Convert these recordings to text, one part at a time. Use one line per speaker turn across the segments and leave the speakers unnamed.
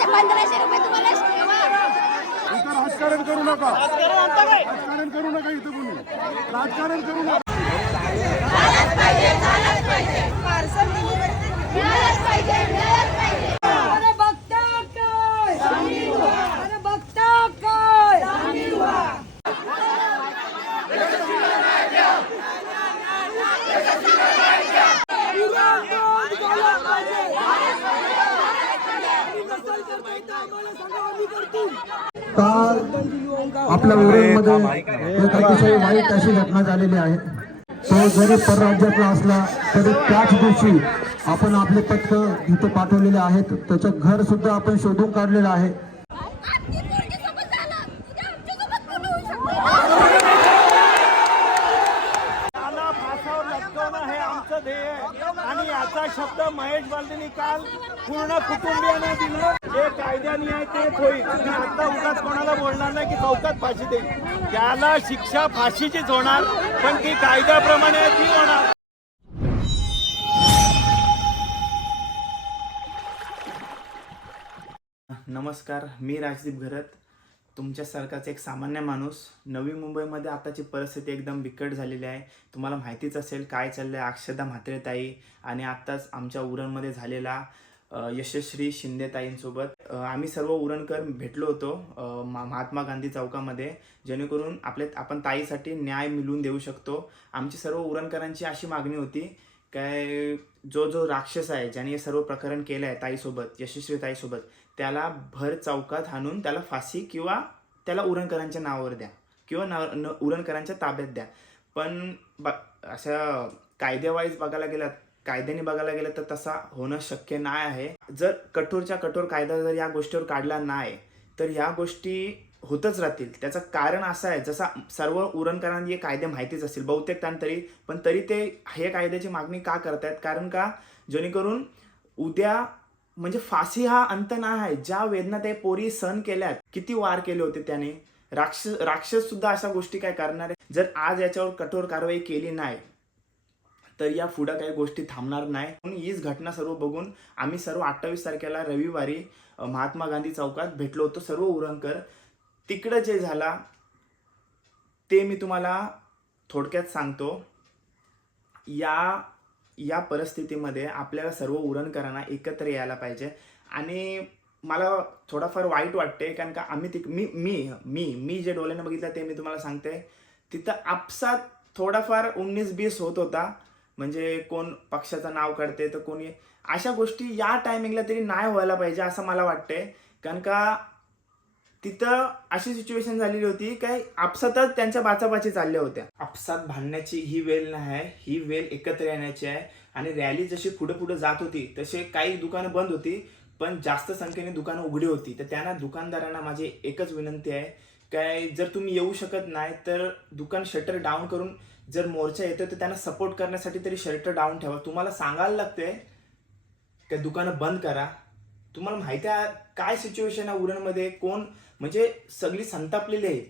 ते पंधराशे रुपये तुम्हाला.
इथं राजकारण करू नका. राजकारण करू नका इथं कोणी. राजकारण करू नका.
मिळालंच
काल आपल्या उरणमध्ये एक अतिशय वाईट अशी घटना झालेली आहे. तो जरी परराज्यातला असला तरी त्याच दिवशी आपण आपले पथक इथे पाठवलेले आहेत. त्याचं घर सुद्धा आपण शोधून काढलेलं आहे.
हे आणि याचा शब्द महेश बालदींनी काल पूर्ण कुटुंबियांना दिलं. जे कायद्याने आहे तेच होईल मी आता उगाच कोणाला बोलणार नाही की चौकात फाशी देईल. त्याला शिक्षा फाशीचीच होणार पण ती कायद्याप्रमाणे ती होणार.
नमस्कार मी राजदीप घरत. तुमच्यासारखाच एक सामान्य माणूस. नवी मुंबईमध्ये आताची परिस्थिती एकदम बिकट झालेली आहे. तुम्हाला माहितीच असेल काय चाललं आहे अक्षदा म्हात्रेताई आणि आत्ताच आमच्या उरणमध्ये झालेला यशस्वी शिंदेताईंसोबत. आम्ही सर्व उरणकर भेटलो होतो महात्मा गांधी चौकामध्ये जेणेकरून आपल्या आपण ताईसाठी न्याय मिळवून देऊ शकतो. आमची सर्व उरणकरांची अशी मागणी होती काय जो जो राक्षस आहे ज्याने हे सर्व प्रकरण केलं आहे ताईसोबत यशस्वी ताईसोबत त्याला भर चौकात हाणून त्याला फाशी किंवा त्याला उरणकरांच्या नावावर द्या किंवा ना न उरणकरांच्या ताब्यात द्या. पण ब अशा कायद्यावाईज बघायला गेलात कायद्याने बघायला गेलं तर तसा होणं शक्य नाही आहे. जर कठोरच्या कठोर कायदा जर या गोष्टीवर काढला नाही तर या गोष्टी होतच राहतील. त्याचं कारण असं आहे जसा सर्व उरणकरांना हे कायदे माहितीच असतील बहुतेक तरी पण तरी ते हे कायद्याची मागणी का करतायत? कारण का? जेणेकरून उद्या म्हणजे फाशी हा अंत नाही आहे. ज्या वेदना ते पोरी सहन केल्यात किती वार केले होते त्याने? राक्षस राक्षस सुद्धा अशा गोष्टी काय करणार आहे जर आज याच्यावर कठोर कारवाई केली नाही तर या पुढं काही गोष्टी थांबणार नाही. म्हणून हीच घटना सर्व बघून आम्ही सर्व अठ्ठावीस तारखेला रविवारी महात्मा गांधी चौकात भेटलो होतो. सर्व उरणकर तिकडं जे झाला ते मी तुम्हाला थोडक्यात सांगतो. या या परिस्थितीमध्ये आपल्याला सर्व उरणकरांना एकत्र यायला पाहिजे. आणि मला थोडाफार वाईट वाटते कारण का आम्ही तिक मी मी मी मी जे डोळ्याने बघितलं ते मी तुम्हाला सांगते. तिथं आपसात थोडाफार उन्नीस बीस होत होता. म्हणजे कोण पक्षाचं नाव काढते तर कोणी अशा गोष्टी या टायमिंगला तरी नाही व्हायला पाहिजे असं मला वाटते कारण का तिथं अशी सिच्युएशन झालेली होती काय आपसातच त्यांच्या बाचाबाची चालल्या होत्या. आपसात भांडण्याची ही वेळ नाही आहे ही वेळ एकत्र येण्याची आहे. आणि रॅली जशी पुढे पुढे जात होती तसे काही दुकानं बंद होती पण जास्त संख्येने दुकानं उघडी होती. तर त्यांना दुकानदारांना माझी एकच विनंती आहे काय जर तुम्ही येऊ शकत नाही तर दुकान शटर डाऊन करून जर मोर्चा येतोय तर त्यांना सपोर्ट करण्यासाठी तरी शर्ट डाऊन ठेवा. तुम्हाला सांगायला लागते त्या दुकानं बंद करा. तुम्हाला माहिती आहे काय सिच्युएशन आहे उरणमध्ये? कोण? म्हणजे सगळी संतापलेली आहे.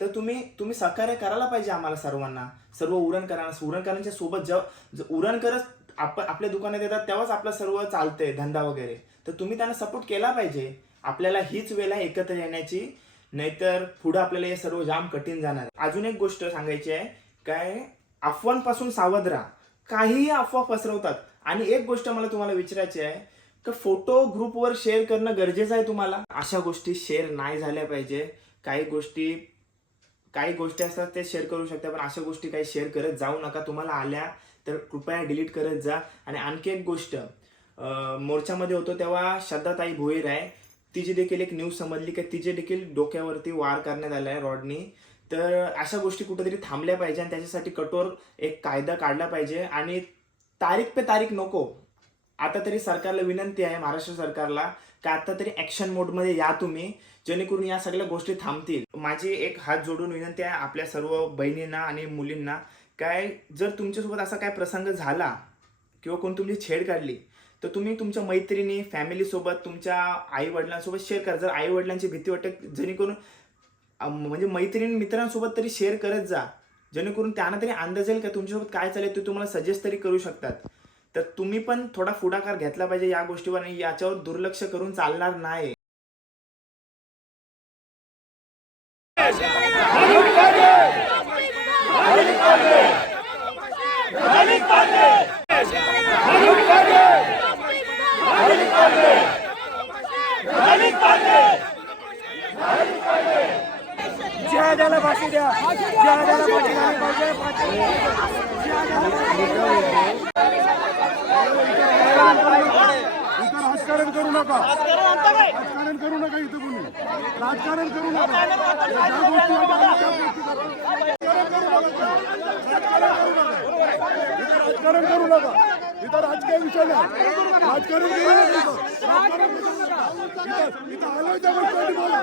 तर तुम्ही तुम्ही सहकार्य करायला पाहिजे आम्हाला सर्वांना. सर्व उरणकरांना उरणकरांच्या सोबत जेव्हा उरणकरच आप आपल्या दुकानात येतात तेव्हाच आपलं सर्व चालतंय धंदा वगैरे. तर तुम्ही त्यांना सपोर्ट केला पाहिजे. आपल्याला हीच वेळ आहे एकत्र येण्याची. नाहीतर पुढं आपल्याला हे सर्व जाम कठीण जाणार अजून एक गोष्ट सांगायची आहे. काय? अफवांपासून सावध राहा. काहीही अफवा पसरवतात. आणि एक गोष्ट मला तुम्हाला विचारायची आहे का फोटो ग्रुपवर शेअर करणं गरजेचं आहे तुम्हाला? अशा गोष्टी शेअर नाही झाल्या पाहिजे. काही गोष्टी काही गोष्टी असतात ते शेअर करू शकता पण अशा गोष्टी काही शेअर करत जाऊ नका. तुम्हाला आल्या तर कृपया डिलीट करत जा. आणि आणखी एक गोष्ट मोर्चामध्ये होतो तेव्हा श्रद्धाताई भोईर आहे. तिची देखील एक न्यूज समजली की तिचे देखील डोक्यावरती वार करण्यात आला आहे रॉडनी. तर अशा गोष्टी कुठेतरी थांबल्या पाहिजे आणि त्याच्यासाठी कठोर एक कायदा काढला पाहिजे. आणि तारीख पे तारीख नको. आता तरी सरकारला विनंती आहे महाराष्ट्र सरकारला का आता तरी ऍक्शन मोडमध्ये या तुम्ही जेणेकरून या सगळ्या गोष्टी थांबतील. माझी एक हात जोडून विनंती आहे आपल्या सर्व बहिणींना आणि मुलींना काय जर तुमच्यासोबत असा काय प्रसंग झाला किंवा कोण तुमची छेड काढली तर तुम्ही तुमच्या मैत्रिणी फॅमिलीसोबत तुमच्या आईवडिलांसोबत शेअर करा. जर आईवडिलांची भीती वाटते जेणेकरून म्हणजे मैत्रीण मित्रांसोबत तरी शेअर करत जा. जेणेकरून त्यांना तरी अंदाज येईल का तुमच्यासोबत काय चालेल ते तुम्हाला सजेस्ट तरी करू शकतात. तर तुम्ही पण थोडा पुढाकार घेतला पाहिजे या गोष्टीवर आणि याच्यावर दुर्लक्ष करून चालणार नाही.
द्या जिहाद्याला फाशी झाली पाहिजे फाशी
इथं राजकारण करू नका राजकारण करू नका इथं कोणी राजकारण करू नका ज्या गोष्टी आहेत, त्या गोष्टी करा. राजकारण करू नका इथं राजकीय विषय नाही राजकारण करू नका इथं. राजकारण करू नका इथं- इथं आलोय त्या गोष्टी बोला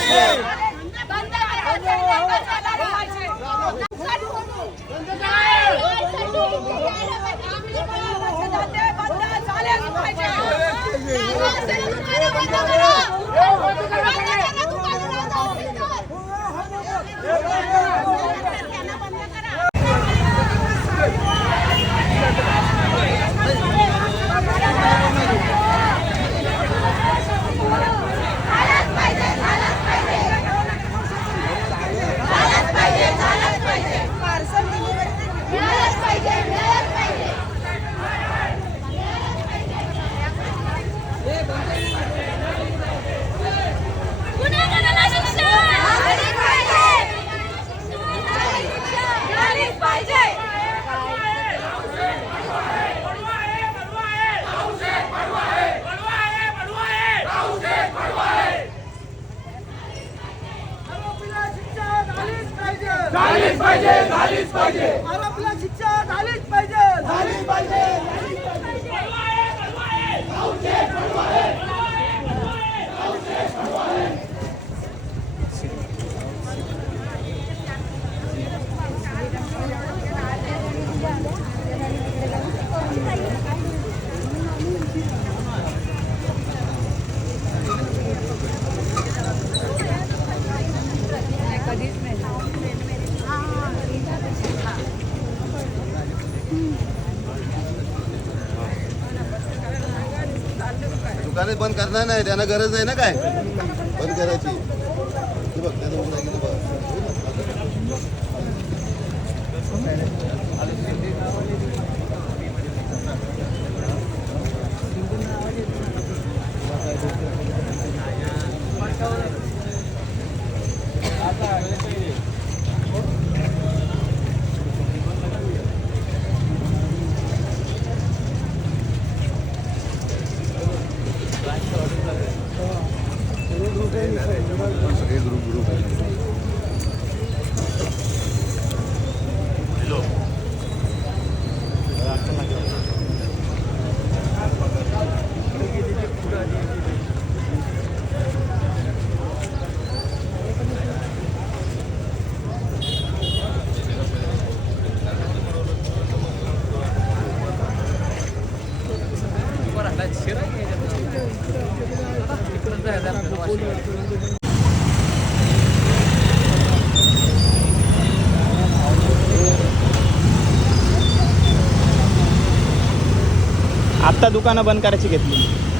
बंद करा
Arab पण करणार नाही त्यांना गरज आहे ना काय? बंद करायची. तू बघ त्याचं उघडं गेलं बघ. सगळे
आत्ता दुकानं बंद करायची घेतली.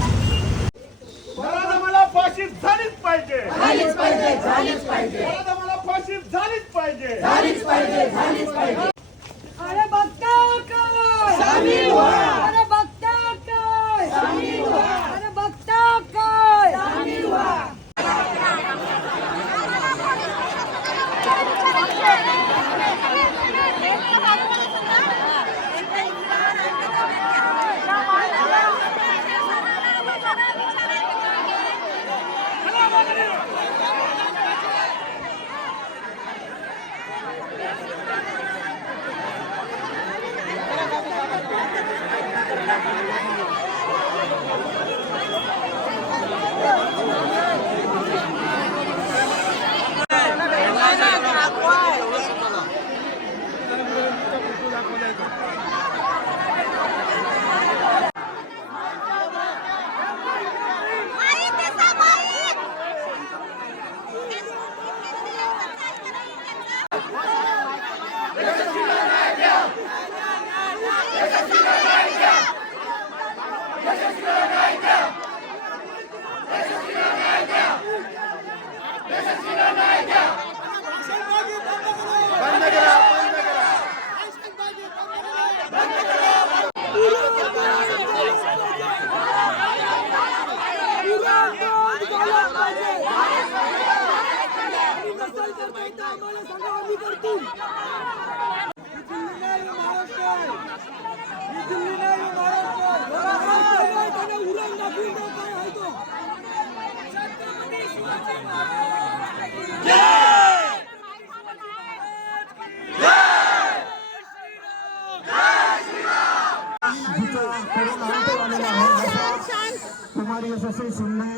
कुमारी यशस्वी शिंदे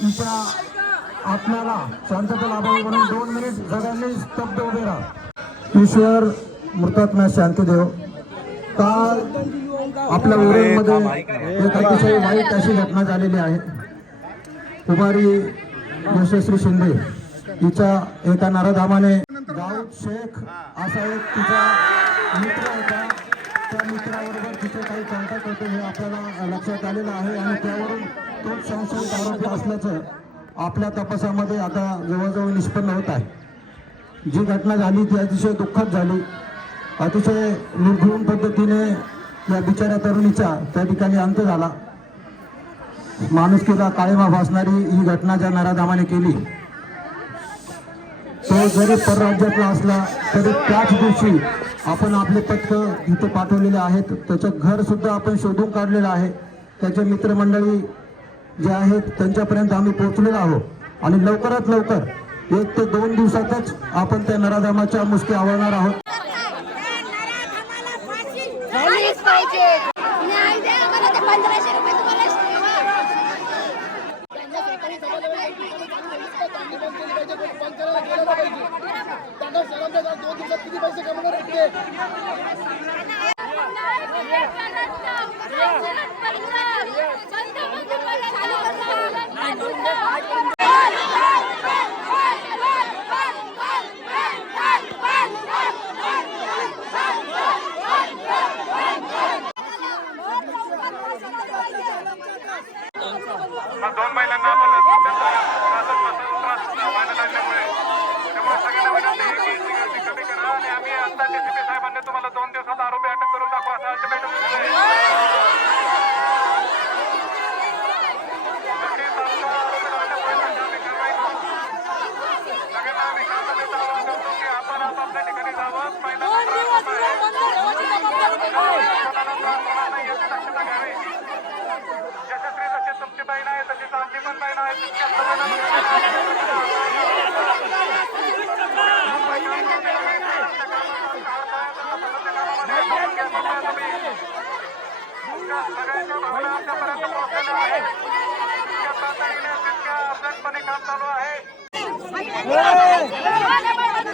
तिच्या आत्म्याला शांतता लाभावी म्हणून दोन मिनिट जगांनी स्तब्ध उभे राहा. ईश्वर मृतात्म्या शांती देव काल आपल्या उरणमध्ये एक अतिशय वाईट अशी घटना झालेली आहे. कुमारी यशस्वी शिंदे हिच्या एका नराधामाने दाऊद शेख असा एक तिचा मित्र होता. त्या मित्राबरोबर तिचे काही कॉन्टॅक्ट होते हे आपल्याला लक्षात आलेलं आहे आणि त्यावरून तोच संशयित आरोपी असल्याचं आपल्या तपासामध्ये आता जवळजवळ निष्पन्न होत आहे. जी घटना झाली ती अतिशय दुःखद झाली. अतिशय निर्घृण पद्धतीने या बिचाऱ्या तरुणीचा त्या ठिकाणी अंत झाला. माणुसकीला काळीमा फासणारी ही घटना ज्या नराधामाने केली तो जरी परराज्यातला असला तरी त्याच दिवशी आपण आपले पथक इथे पाठवलेले आहेत. त्याचं घर सुद्धा आपण शोधून काढलेलं आहे. त्याचे मित्रमंडळी जे आहेत त्यांच्यापर्यंत आम्ही पोहोचलेलो आहोत. आणि लवकरात लवकर एक ते दोन दिवसातच आपण त्या नराधामाच्या मुष्टी आवळणार आहोत.
पंधराशे रुपये तुम्हाला
दोन महिलांना आपण त्यांचा त्रास व्हायला लागल्यामुळे त्यामुळे सगळ्यांना विनंती आहे की सिक्युरिटी कमी करा आणि आम्ही आता डीसीपी साहेबांनी तुम्हाला दोन दिवसात आरोपी अटक करून दाखवा असं अल्टिमेटम दिलेलं आहे जशी तात्काळ आरोपीला अटक होईल तशी आम्ही कारवाई करू. सगळ्यांना आम्ही शांततेत आवाहन करतो की आपण आपापल्या ठिकाणी जावं महिलांना त्रास होत आहे कोणाला त्रास होणार नाही याची दक्षता घ्यावी यशस्वी जशी तुमची बहीण आहे तशीच आमची पण बहीण आहे तितक्याच सर्वांना सगळ्यांच्या भावना आमच्यापर्यंत पोहोचलेल्या आहेत तितक्या तातडीने तितक्या अर्जंटपणे काम चालू आहे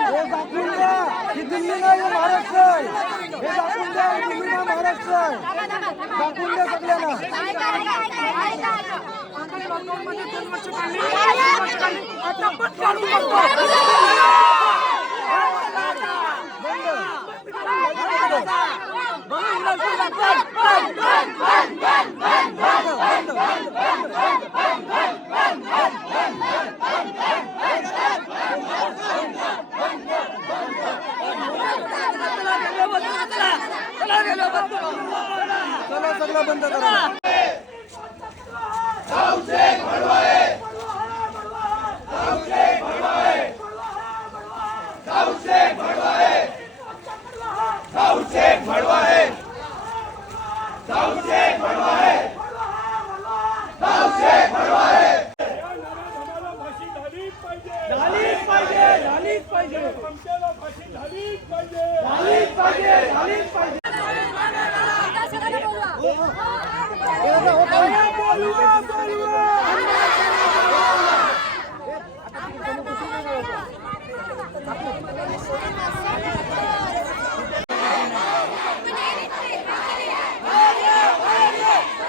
हे दाखवून द्या ही दिल्ली नाही हे महाराष्ट्र आहे हे दाखवून द्या ही दिल्ली नाही महाराष्ट्र आहे दाखवून द्या सगळ्यांना चला सगळं बंद करा
फाशी झालीच पाहिजे झालीच पाहिजे झालीच पाहिजे. झालीच पाहिजे. झालीच पाहिजे झालीच पाहिजे
Thank you.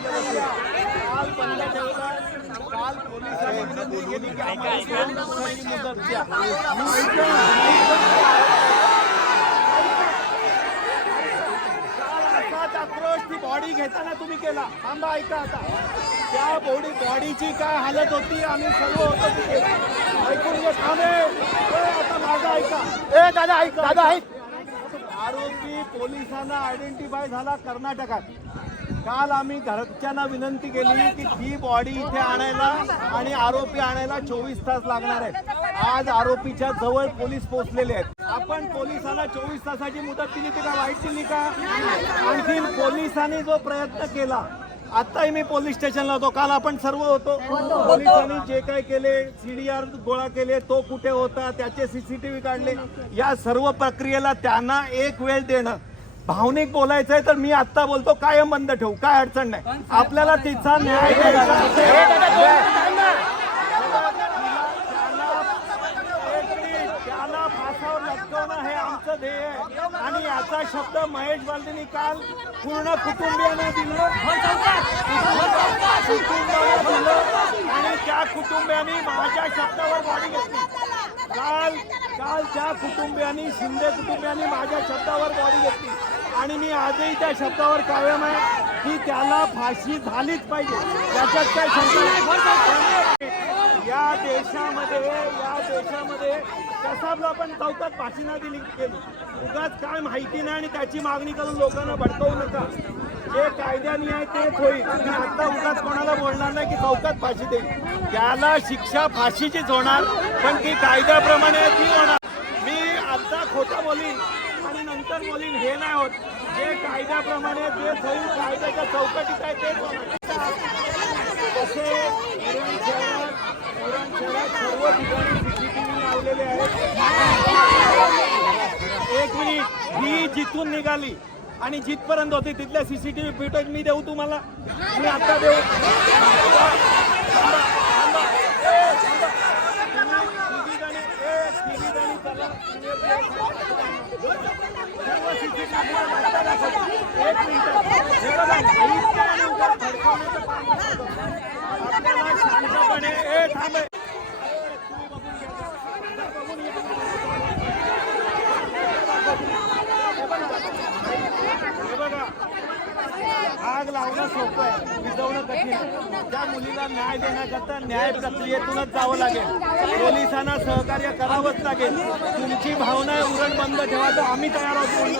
काल बंद ठेवला काल पोलिसांनी विनंती केली की आम्हाला दोन दिवसांची मुदत द्या काल असाच आक्रोश ती बॉडी घेताना तुम्ही केला. थांबा ऐका आता. त्या बॉडी बॉडीची काय हालत होती आम्ही सर्व होतो तिथे. ऐकून घे थांबे आता माझं ऐका. ए दादा ऐक दादा ऐक. आरोपी पोलिसांना आयडेंटिफाय झाला कर्नाटकात. काल आम्ही घरच्यांना विनंती केली की ती बॉडी इथे आणायला आणि आरोपी आणायला चोवीस तास लागणार आहेत. आज आरोपीच्या जवळ पोलीस पोहोचलेले आहेत. आपण पोलिसाला चोवीस तासाची मुदत दिली ती का वाईट दिली का? आणखी पोलिसांनी जो प्रयत्न केला आत्ताही मी पोलीस स्टेशनला होतो काल आपण सर्व होतो. पोलिसांनी जे काय केले सीडीआर गोळा केले तो कुठे होता त्याचे सीसीटीव्ही काढले. या सर्व प्रक्रियेला त्यांना एक वेळ देणं. भावनिक बोलायचंय तर मी आत्ता बोलतो कायम बंद ठेवू काय अडचण नाही. आपल्याला तिचा न्याय द्यायचा असेल, एक मिनिट, त्याला फासावर लटकवणं हे आमचं ध्येय आहे आणि याचा शब्द महेश बालदेनी काल पूर्ण कुटुंबियांना दिलं. कुटुंबाला दिलं आणि त्या कुटुंबियांनी माझ्या शब्दावर बॉडी घेतली. काल काल त्या कुटुंबियांनी शिंदे कुटुंबियांनी माझ्या शब्दावर बॉडी घेतली. आणि मी आजही त्या शब्दावर कायम आहे की त्याला फाशी झालीच पाहिजे. त्याच्यात काय शंका? या देशामध्ये या देशामध्ये कसाबला आपण चौकात फाशी दिली गेली उगाच काय माहिती नाही आणि त्याची मागणी करून लोकांना भडकवू नका. जे कायद्याने आहे तेच होईल मी आता उगाच कोणाला बोलणार नाही की चौकात फाशी देईल. त्याला शिक्षा फाशीचीच होणार पण ती कायद्याप्रमाणे ती होणार. मी आता खोटं बोलीन आणि नंतर बोलीन हे नाही होत. जे कायद्याप्रमाणे जे होईल कायद्याच्या चौकटीत आहे तेच होणार. एक मिनिट. ही जिथून निघाली आणि जिथपर्यंत होती तिथल्या सीसीटीव्ही फुटेज मी देऊ तुम्हाला. मी आता देऊ. एक मिनिट थांबा. ए, थांबा. तुम्ही तिघीजणी, ए, तिघीजणी चला. सर्व CCTV ला वाचा दाखवा. एक मिनिट हे बघा साहित्य आणि उगाच भडकवण्याचं काम नका करू. आपल्याला शांतपणे ए थांबे हे बघा आग लावणं सोपं आहे विजवणं कठीण आहे. त्या मुलीला न्याय देण्याकरता न्याय प्रक्रियेतूनच जावं लागेल. पोलिसांना सहकार्य करावंच लागेल. तुमची भावना उरण बंद ठेवा तर आम्ही तयार आहोत.